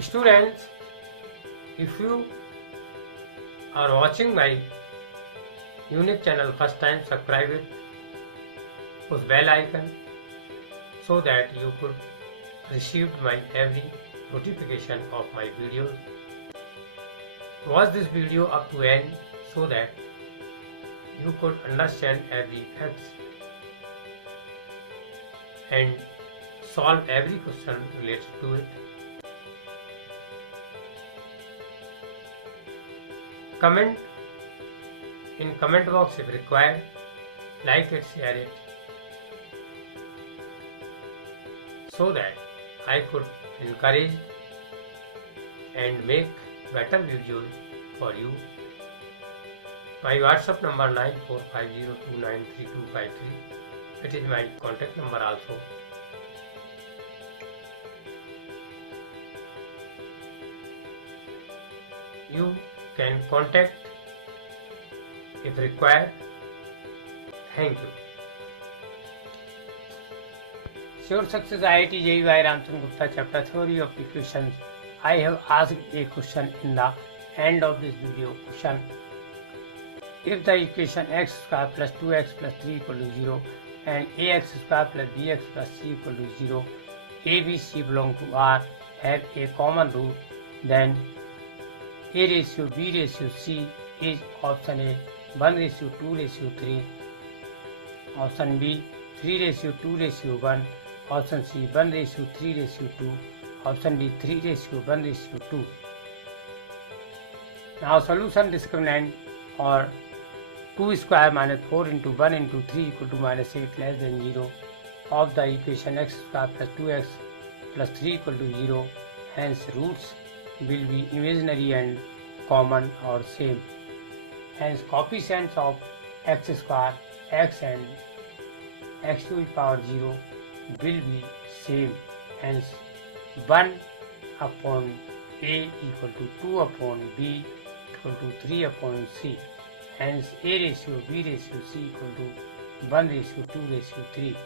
Students, if you are watching my unique channel first time, subscribe it, push bell icon so that you could receive my every notification of my videos. Watch this video up to end so that you could understand every facts and solve every question related to it. Comment in comment box if required, like it, share it, so that I could encourage and make better videos for you. My WhatsApp number 9450293253. It is my contact number also. You can contact if required. Thank you. Sure Success IIT JEE by Ramchandra Gupta, chapter Theory of Equations. I have asked a question in the end of this video. Question: if the equation x square plus 2x plus 3 equal to 0 and ax square plus bx plus c equal to 0, a, b, c belong to R, have a common root, then a ratio b ratio c is option A 1 ratio 2 ratio 3, option B 3 ratio 2 ratio 1, option C 1 ratio 3 ratio 2, option D 3 ratio 1 ratio 2. Now solution: discriminant or 2 square minus 4 into 1 into 3 equal to minus 8 less than 0 of the equation x square plus 2x plus 3 equal to 0. Hence roots will be imaginary and common or same. Hence coefficients of x square, x and x to the power 0 will be same. Hence 1 upon a equal to 2 upon b equal to 3 upon c. Hence a ratio b ratio c equal to 1 ratio 2 ratio 3.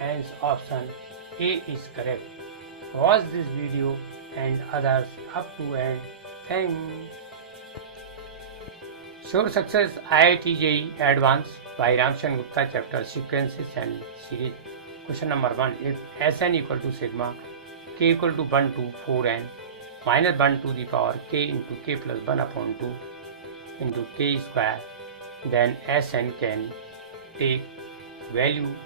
Hence option A is correct. Watch this video and others up to end. Thank Sure Success IIT JEE Advanced by Ramchandra Gupta, chapter Sequences and Series. Question number 1. If Sn equal to sigma k equal to 1 to 4n minus 1 to the power k into k plus 1 upon 2 into k square, then Sn can take values.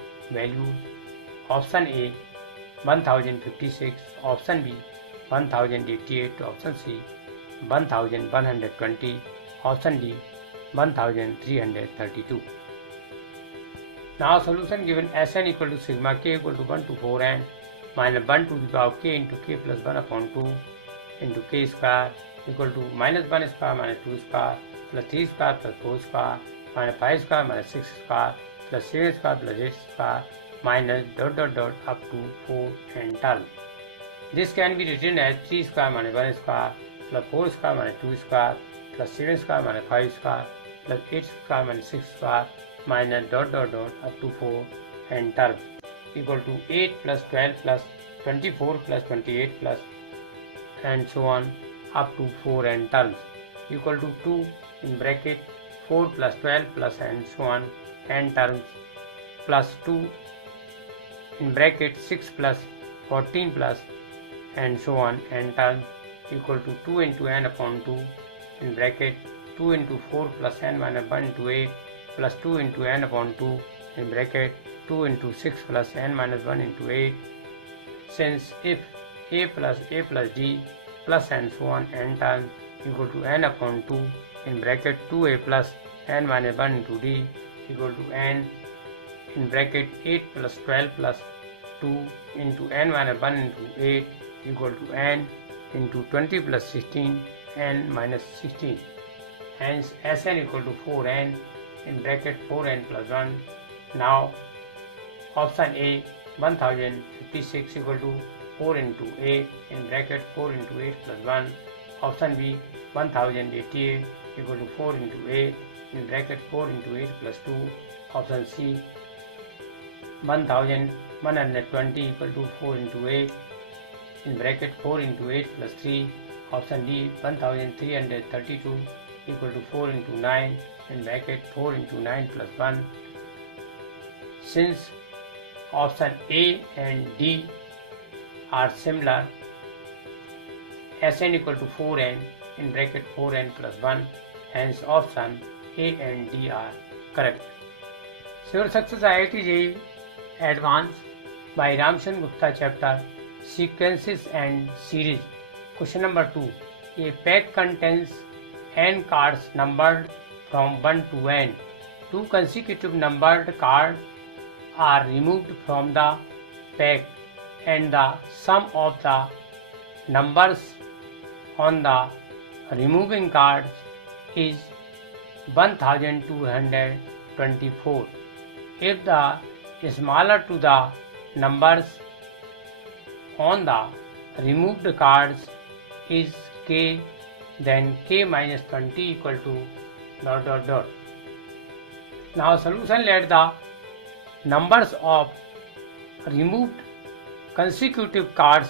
Option A 1056, option B 1088, option C 1120, option D 1332. Now solution: given Sn equal to sigma k equal to 1 to 4n minus 1 to the power k into k plus 1 upon 2 into k square equal to minus 1 square minus 2 square plus 3 square plus 4 square minus 5 square minus 6 square plus 7 square plus 8 square minus up to 4 and term. This can be written as 3 square minus 1 square plus 4 square minus 2 square plus 7 square minus 5 square plus 8 square minus 6 square minus up to 4 and term equal to 8 plus 12 plus 24 plus 28 plus and so on up to 4 and terms equal to 2 in bracket 4 plus 12 plus and so on and terms plus 2 in bracket 6 plus 14 plus and so on and terms equal to 2 into n upon 2 in bracket 2 into 4 plus n minus 1 into 8 plus 2 into n upon 2 in bracket 2 into 6 plus n minus 1 into 8. Since if a plus d plus and so on n terms equal to n upon 2 in bracket 2a plus n minus 1 into d equal to n in bracket 8 plus 12 plus 2 into n minus 1 into 8 equal to n into 20 plus 16 n minus 16. Hence Sn equal to 4n in bracket 4n plus 1. Now option A 1056 equal to 4 into 8 in bracket 4 into 8 plus 1. Option B 1088 equal to 4 into 8 in bracket 4 into 8 plus 2. Option C 1120 equal to 4 into 8 in bracket 4 into 8 plus 3. Option D 1332 equal to 4 into 9 in bracket 4 into 9 plus 1. Since option A and D are similar, Sn equal to 4n in bracket 4n plus 1, hence option A and D are correct. Sure Success IIT JEE Advanced by Ramchandra Gupta chapter Sequences and Series. Question number 2. A pack contains n cards numbered from 1 to n. Two consecutive numbered cards are removed from the pack and the sum of the numbers on the removing cards is 1224. If the smaller to the numbers on the removed cards is k, then k minus 20 equal to ... Now solution: let the numbers of removed consecutive cards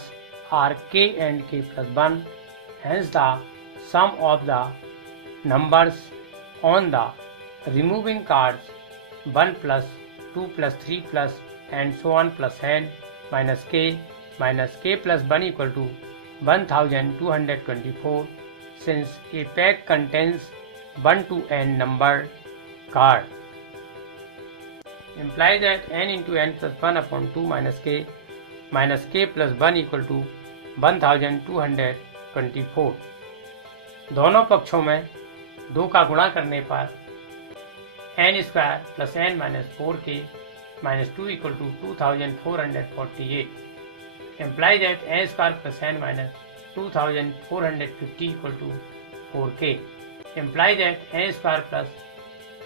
are k and k plus 1, hence the sum of the numbers on the removing cards 1 plus 2 plus 3 plus and so on plus n minus k plus 1 equal to 1224, since a pack contains 1 to n numbered card. Implies that n into n plus 1 upon 2 minus k plus 1 equal to 1224. दोनों पक्षों में 2 का गुणा करने पर n square plus n minus 4k minus 2 equal to 2448. Implies that n square plus n minus 2450 equal to 4k. Implies that n square plus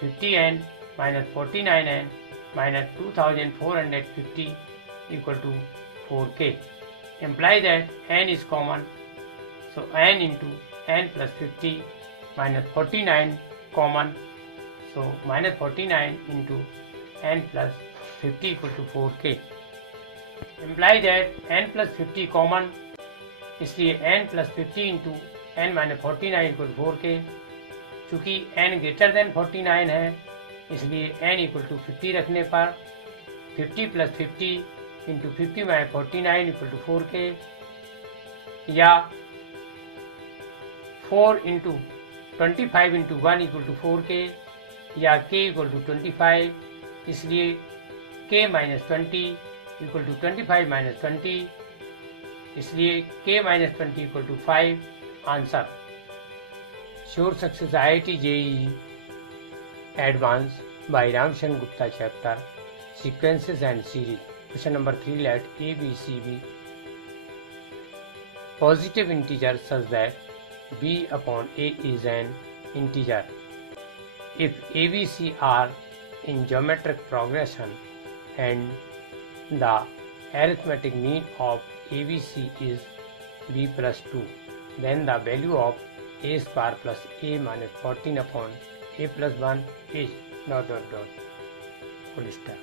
50n minus 49n minus 2450 equal to 4k. Implies that n is common, so n into n plus 50 minus 49 common, so minus 49 into n plus 50 equal to 4k. Implies that n plus 50 common, इसलिए n plus 50 into n minus 49 equal to 4k. चूँकि n greater than 49 है, इसलिए n equal to 50 रखने पर 50 plus 50 into 50 minus 49 equal to 4k, या 4 into 25 into 1 equal to 4k, या k equal to 25, इसलिए k minus 20 equal to 25 minus 20, इसलिए k minus 20 equal to 5. Answer. Sure Success IIT JEE Advanced by Ramchandra Gupta chapter Sequences and Series. Question number 3. Let A, B, C be positive integers such that b upon a is an integer. If A, B, C are in geometric progression and the arithmetic mean of ABC is b plus 2, then the value of a square plus a minus 14 upon a plus 1 is ... full stop.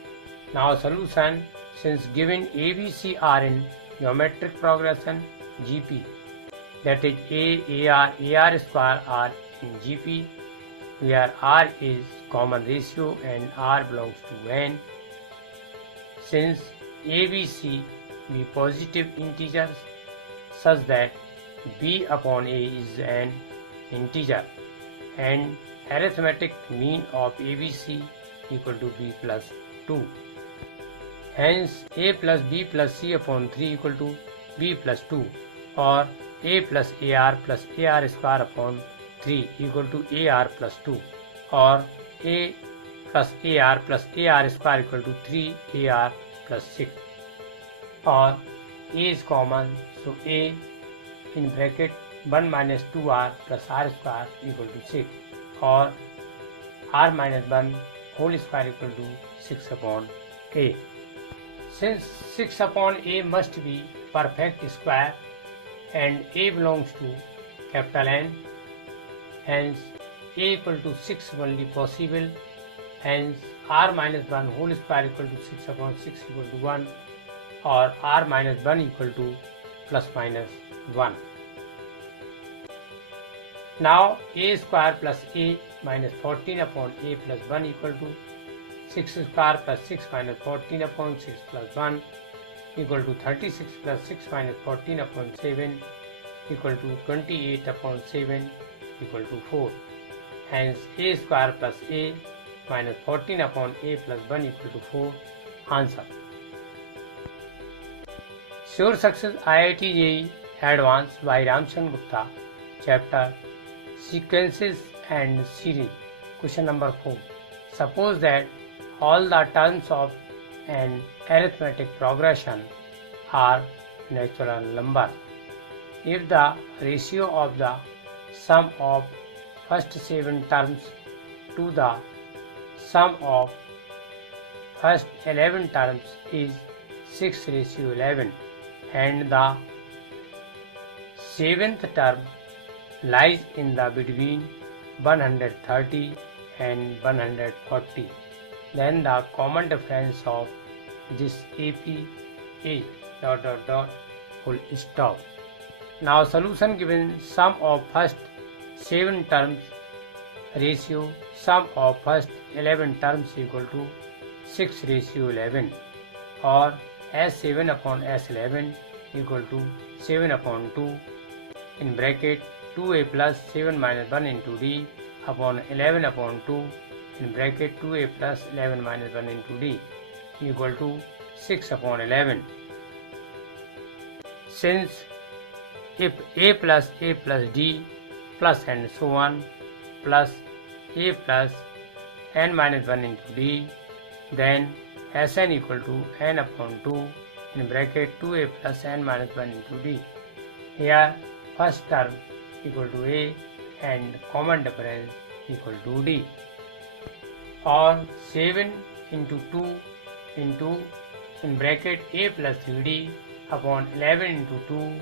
Now solution: since given ABC are in geometric progression GP, that is A, AR square are in GP, where R is common ratio and R belongs to n. Since ABC be positive integers such that b upon a is an integer and arithmetic mean of ABC equal to b plus 2. Hence a plus b plus c upon 3 equal to b plus 2, or a plus AR square upon 3 equal to AR plus 2, or a plus AR square equal to 3AR plus 6, or a is common, so a in bracket 1 minus 2r plus r square equal to 6, or r minus 1 whole square equal to 6 upon a. Since 6 upon a must be perfect square and a belongs to capital N, hence a equal to 6 only possible, hence r minus 1 whole square equal to 6 upon 6 equal to 1, or r minus 1 equal to plus minus 1. Now a square plus a minus 14 upon a plus 1 equal to 6 square plus 6 minus 14 upon 6 plus 1 equal to 36 plus 6 minus 14 upon 7 equal to 28 upon 7 equal to 4. Hence a square plus a minus 14 upon a plus 1 equal to 4. Answer. Sure Success IIT JEE Advanced by Ramcharan Gupta. Chapter Sequences and Series. Question number 4. Suppose that all the terms of an arithmetic progression are natural numbers. If the ratio of the sum of first 7 terms to the sum of first 11 terms is 6:11 and the 7th term lies in the between 130 and 140, then the common difference of this AP is ... full stop. Now solution given sum of first 7 terms ratio sum of first 11 terms equal to 6:11 or S7 upon S11 equal to 7 upon 2 in bracket 2a plus 7 minus 1 into d upon 11 upon 2 in bracket 2a plus 11 minus 1 into d equal to 6 upon 11. Since if a plus d plus and so on plus a plus n minus 1 into d, then Sn equal to n upon 2 in bracket 2a plus n minus 1 into d. Here first term equal to a and common difference equal to d, or 7 into 2 into in bracket a plus 3d upon 11 into 2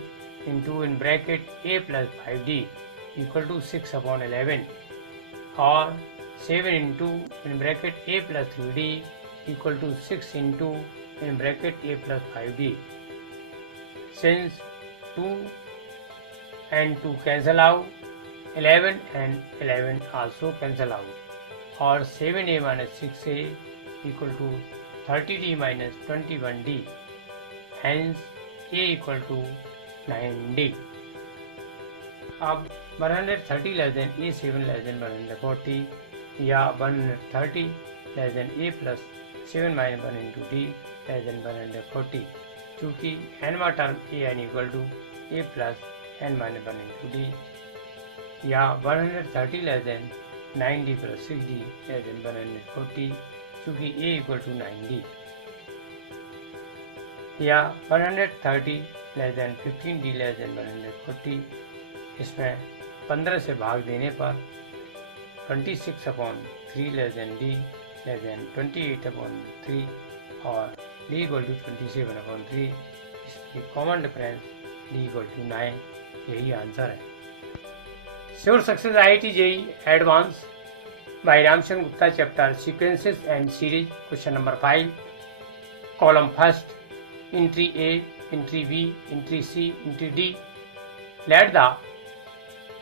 into in bracket a plus 5d equal to 6 upon 11, or 7 into in bracket a plus 3d equal to 6 into in bracket a plus 5d. Since 2 and 2 cancel out, 11 and 11 also cancel out, or 7a minus 6a equal to 30d minus 21d. Hence a equal to 9d. अब 130 less than a7 less than 140 या 130 less than a plus 7 minus 1 into d less than 140, चूँकि nवा term a n equal to a plus n minus 1 into d, या 130 less than 9d plus 6d less than 140, चूँकि a equal to 9d, या 130 less than 15d less than 140, इसमें 15 से भाग देने पर 26 upon 3 less than d less than 28 upon 3 और d equal to 27 upon 3, इसकी common difference d equal to 9. यही आंसर है. Sure success IIT JEE advance by Ramchandra Gupta. Chapter sequences and series. Question number 5. Column first. Entry A, entry B, entry C, entry D. Let the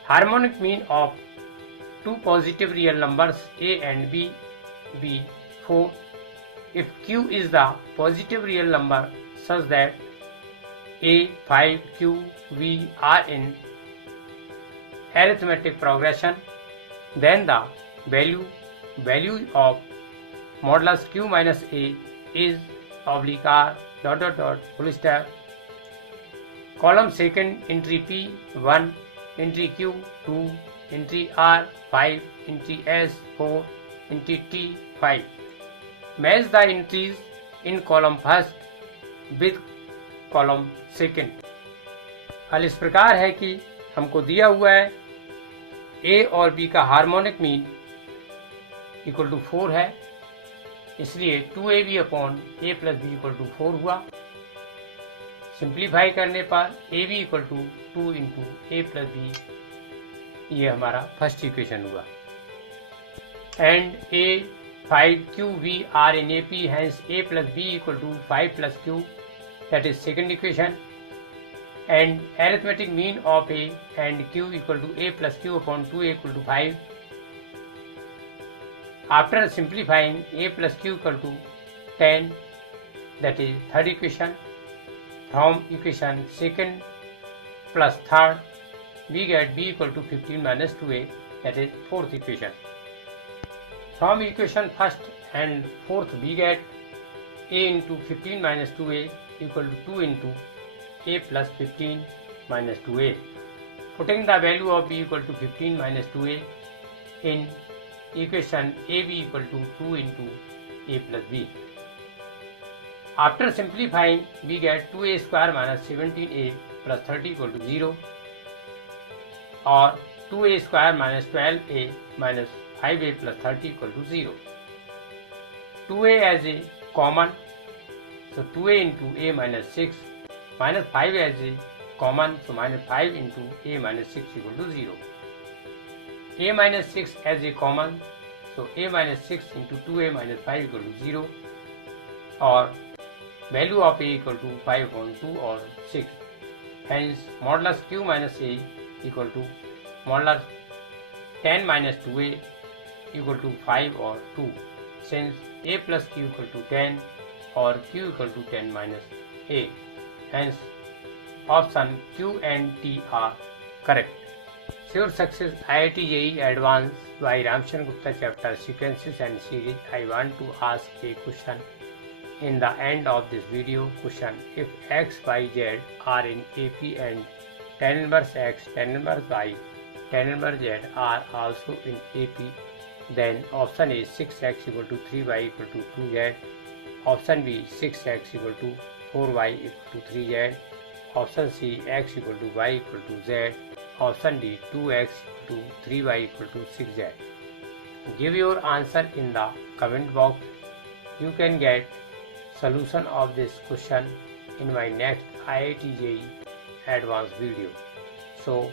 harmonic mean of two positive real numbers A and B be 4 if Q is the positive real number such that A, 5, Q, V are in arithmetic progression, then the value of modulus Q minus A is oblique R ... full stop. Column second, entry P 1, entry Q 2, entry R 5, entry S 4, entry T 5. Match the entries in column first with column second. हल इस प्रकार है कि हमको दिया हुआ है A और B का हार्मोनिक मीन इक्वल टू 4 है, इसलिए 2ab upon a plus B equal to 4 हुआ. सिंप्लीफाई करने पर ab equal to 2 into A plus B, ये हमारा फर्स्ट इक्वेशन हुआ. And a 5q v are in ap, hence a plus B equal to 5 plus q, that is second equation. and arithmetic mean of A and Q equal to A plus Q upon 2A equal to 5. After simplifying, A plus Q equal to 10, that is third equation. From equation second plus third, we get B equal to 15 minus 2A, that is fourth equation. From equation first and fourth, we get A into 15 minus 2A equal to 2 into A plus 15 minus 2A. Putting the value of B equal to 15 minus 2A in equation AB equal to 2 into A plus B. After simplifying, we get 2A square minus 17A plus 30 equal to 0, or 2A square minus 12A minus 5A plus 30 equal to 0. 2A as a common, so 2A into A minus 6, minus 5 as a common, so minus 5 into A minus 6 equal to 0. A minus 6 as a common, so A minus 6 into 2A minus 5 equal to 0, or value of A equal to 5 upon 2 or 6. Hence, modulus Q minus A equal to modulus 10 minus 2A equal to 5 or 2, since A plus Q equal to 10 or Q equal to 10 minus A. Hence, option Q and T are correct. Sure Success IIT JEE Advanced by Ramcharan Gupta, chapter Sequences and Series. I want to ask a question in the end of this video. Question: if x, y, z are in AP and tan inverse x, tan inverse y, tan inverse z are also in AP, then option A 6x equal to 3y equal to 2z, option B 6x equal to 4y equal to 3z, option C x equal to y equal to z, option D 2x equal to 3y equal to 6z. Give your answer in the comment box. You can get solution of this question in my next IIT JEE Advanced video. So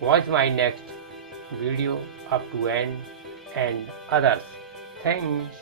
watch my next video up to end and others. Thanks.